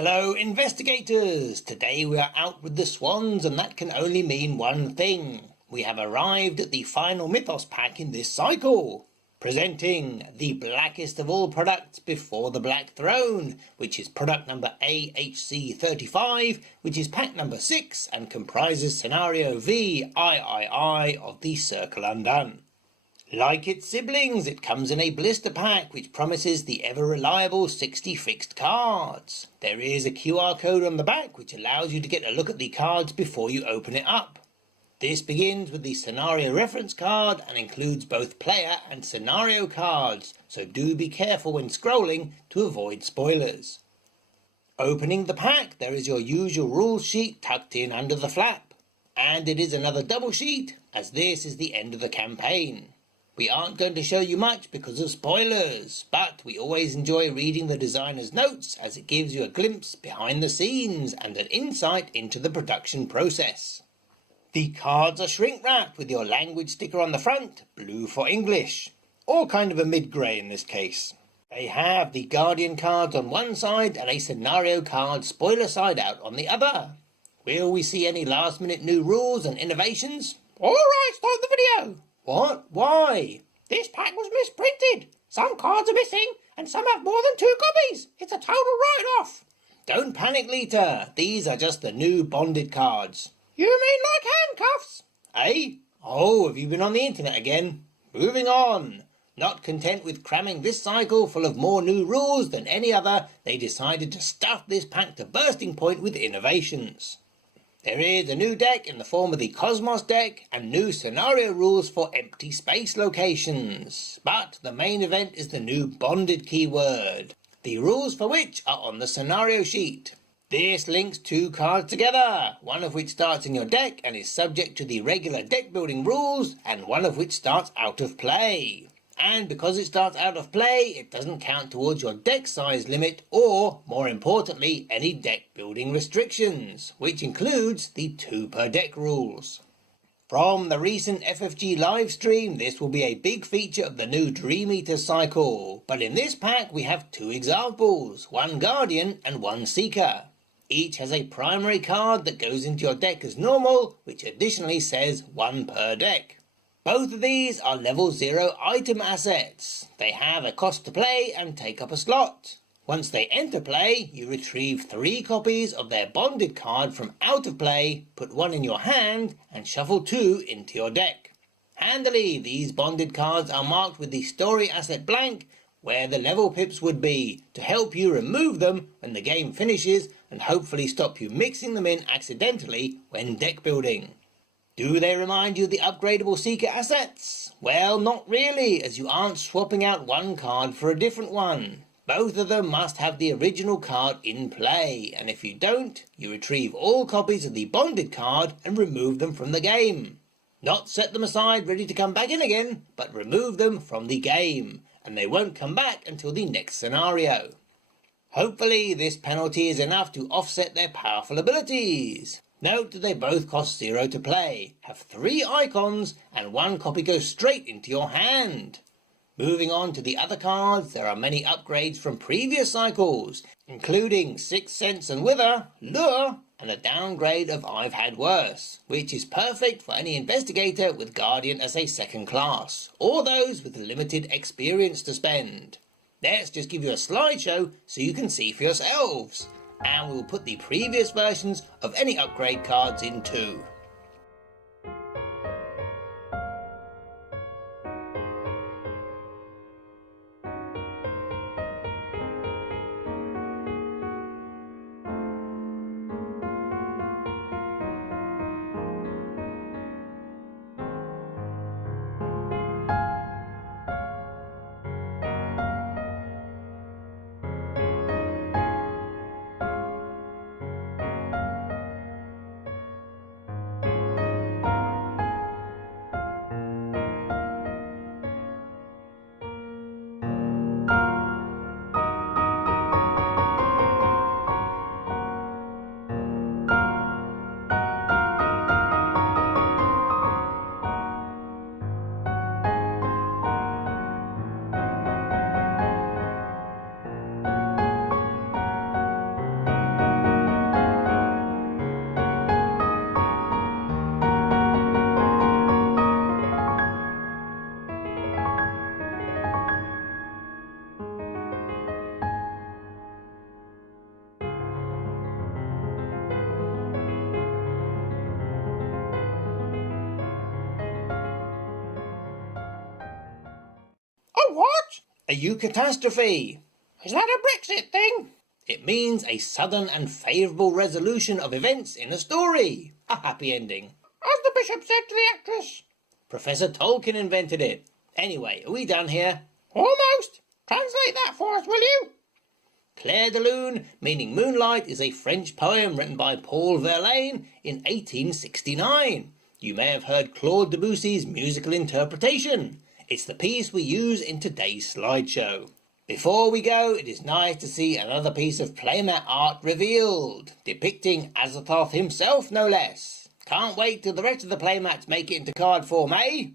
Hello investigators! Today we are out with the Swans and that can only mean one thing. We have arrived at the final Mythos pack in this cycle. Presenting the blackest of all products before the Black Throne, which is product number AHC35, which is pack number 6 and comprises scenario VIII of the Circle Undone. Like its siblings, it comes in a blister pack which promises the ever-reliable 60 fixed cards. There is a QR code on the back which allows you to get a look at the cards before you open it up. This begins with the scenario reference card and includes both player and scenario cards, so do be careful when scrolling to avoid spoilers. Opening the pack, there is your usual rules sheet tucked in under the flap. And it is another double sheet, as this is the end of the campaign. We aren't going to show you much because of spoilers, but we always enjoy reading the designer's notes as it gives you a glimpse behind the scenes and an insight into the production process. The cards are shrink wrapped with your language sticker on the front, blue for English, or kind of a mid-grey in this case. They have the Guardian cards on one side and a scenario card spoiler side out on the other. Will we see any last minute new rules and innovations? Alright, start the video! What? Why? This pack was misprinted. Some cards are missing, and some have more than 2 copies. It's a total write-off. Don't panic, Lita. These are just the new bonded cards. You mean like handcuffs? Eh? Oh, have you been on the internet again? Moving on. Not content with cramming this cycle full of more new rules than any other, they decided to stuff this pack to bursting point with innovations. There is a new deck in the form of the Cosmos deck and new scenario rules for empty space locations. But the main event is the new bonded keyword, the rules for which are on the scenario sheet. This links 2 cards together, one of which starts in your deck and is subject to the regular deck building rules, and one of which starts out of play. And because it starts out of play, it doesn't count towards your deck size limit or, more importantly, any deck building restrictions, which includes the 2 per deck rules. From the recent FFG livestream, this will be a big feature of the new Dream Eater cycle, but in this pack we have 2 examples, one Guardian and one Seeker. Each has a primary card that goes into your deck as normal, which additionally says 1 per deck. Both of these are level 0 item assets. They have a cost to play and take up a slot. Once they enter play, you retrieve 3 copies of their bonded card from out of play, put 1 in your hand, and shuffle 2 into your deck. Handily, these bonded cards are marked with the story asset blank, where the level pips would be, to help you remove them when the game finishes and hopefully stop you mixing them in accidentally when deck building. Do they remind you of the upgradable Seeker assets? Well, not really, as you aren't swapping out one card for a different one. Both of them must have the original card in play, and if you don't, you retrieve all copies of the bonded card and remove them from the game. Not set them aside ready to come back in again, but remove them from the game, and they won't come back until the next scenario. Hopefully this penalty is enough to offset their powerful abilities. Note that they both cost 0 to play, have 3 icons, and 1 copy goes straight into your hand. Moving on to the other cards, there are many upgrades from previous cycles, including Sixth Sense and Wither, Lure, and a downgrade of I've Had Worse, which is perfect for any investigator with Guardian as a second class, or those with limited experience to spend. Let's just give you a slideshow so you can see for yourselves. And we'll put the previous versions of any upgrade cards in too. A eucatastrophe. Is that a Brexit thing? It means a sudden and favourable resolution of events in a story. A happy ending. As the bishop said to the actress. Professor Tolkien invented it. Anyway, are we done here? Almost. Translate that for us, will you? Clair de Lune, meaning moonlight, is a French poem written by Paul Verlaine in 1869. You may have heard Claude Debussy's musical interpretation. It's the piece we use in today's slideshow. Before we go, it is nice to see another piece of playmat art revealed, depicting Azathoth himself no less. Can't wait till the rest of the playmats make it into card form, eh?